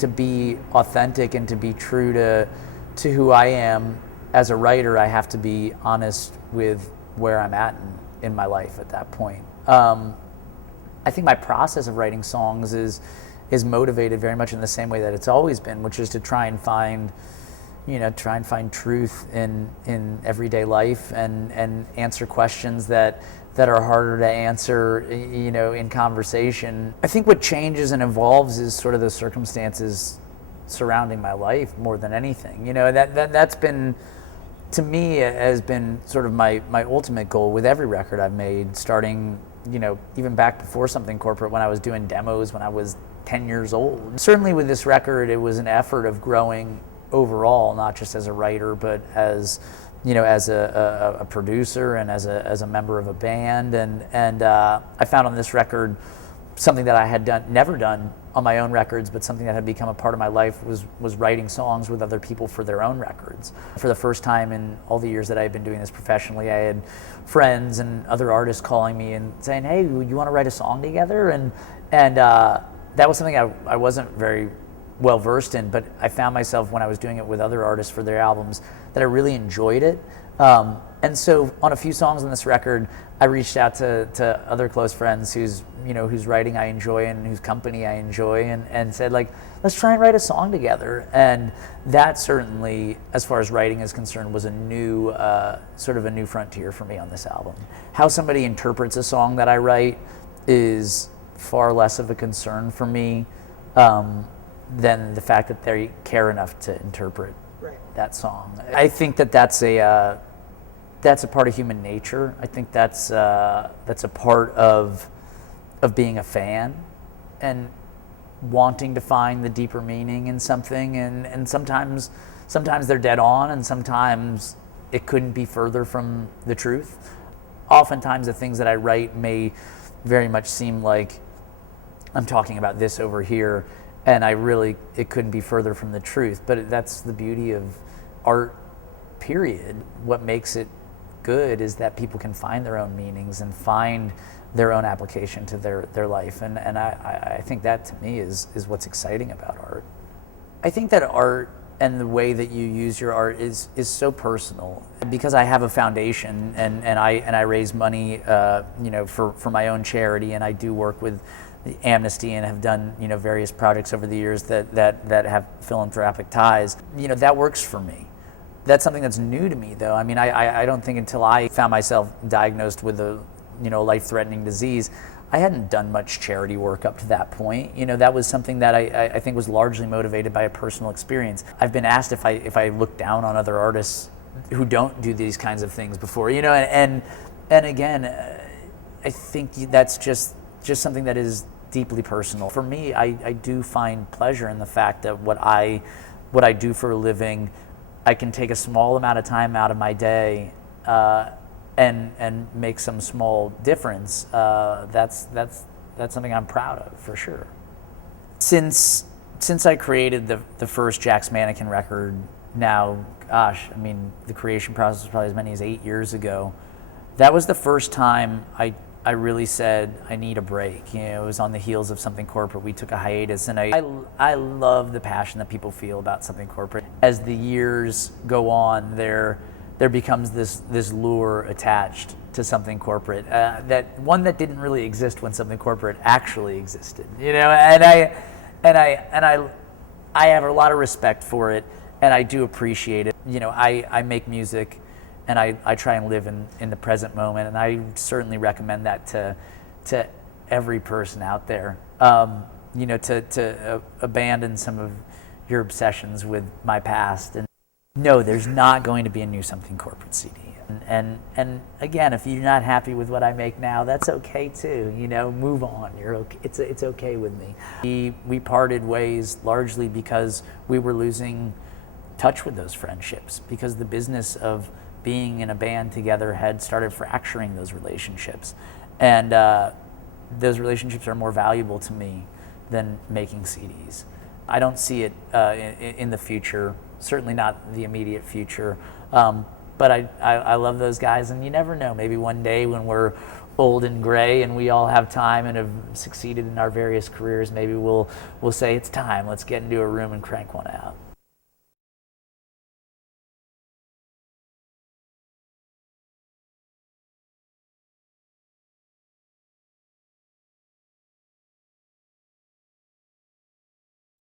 to be authentic and to be true to who I am as a writer, I have to be honest with where I'm at in my life at that point. I think my process of writing songs is motivated very much in the same way that it's always been, which is to try and find truth in everyday life and answer questions that are harder to answer, in conversation. I think what changes and evolves is sort of the circumstances surrounding my life more than anything. That's been, to me, has been sort of my ultimate goal with every record I've made, starting, even back before something corporate, when I was doing demos when I was 10 years old. Certainly with this record, it was an effort of growing overall, not just as a writer, but as a producer and as a member of a band. And I found on this record something that I had never done on my own records, but something that had become a part of my life was writing songs with other people for their own records. For the first time in all the years that I had been doing this professionally, I had friends and other artists calling me and saying, "Hey, you want to write a song together?" And that was something I wasn't very well versed in, but I found myself when I was doing it with other artists for their albums that I really enjoyed it. And so on a few songs on this record, I reached out to other close friends whose writing I enjoy and whose company I enjoy, and said, like, let's try and write a song together. And that certainly, as far as writing is concerned, was a new sort of a new frontier for me on this album. How somebody interprets a song that I write is far less of a concern for me than the fact that they care enough to interpret that song. I think that's a part of human nature. I think that's a part of being a fan and wanting to find the deeper meaning in something. And sometimes they're dead on, and sometimes it couldn't be further from the truth. Oftentimes the things that I write may very much seem like I'm talking about this over here, and it couldn't be further from the truth. But that's the beauty of art, period. What makes it good is that people can find their own meanings and find their own application to their life. And I think that, to me, is what's exciting about art. I think that art and the way that you use your art is so personal. Because I have a foundation and I raise money for my own charity, and I do work with the Amnesty and have done various projects over the years that have philanthropic ties. That works for me. That's something that's new to me, though. I mean, I don't think until I found myself diagnosed with a life-threatening disease, I hadn't done much charity work up to that point. That was something that I think was largely motivated by a personal experience. I've been asked if I look down on other artists who don't do these kinds of things before, and again, I think that's just something that is deeply personal. For me, I do find pleasure in the fact that what I do for a living, I can take a small amount of time out of my day and make some small difference. That's something I'm proud of, for sure. Since I created the first Jack's Mannequin record, now, gosh, I mean, the creation process was probably as many as 8 years ago. That was the first time I really said, I need a break. It was on the heels of something corporate. We took a hiatus, and I love the passion that people feel about something corporate. As the years go on, there becomes this lure attached to something corporate, that didn't really exist when something corporate actually existed. And I have a lot of respect for it, and I do appreciate it. I make music, and I try and live in the present moment, and I certainly recommend that to every person out there. To abandon some of your obsessions with my past. And no, there's not going to be a new Something Corporate CD. And again, if you're not happy with what I make now, that's okay too. Move on. You're okay. It's okay with me. We parted ways largely because we were losing touch with those friendships, because the business of being in a band together had started fracturing those relationships. And those relationships are more valuable to me than making CDs. I don't see it in the future, certainly not the immediate future. But I love those guys, and you never know, maybe one day when we're old and gray and we all have time and have succeeded in our various careers, maybe we'll say it's time, let's get into a room and crank one out.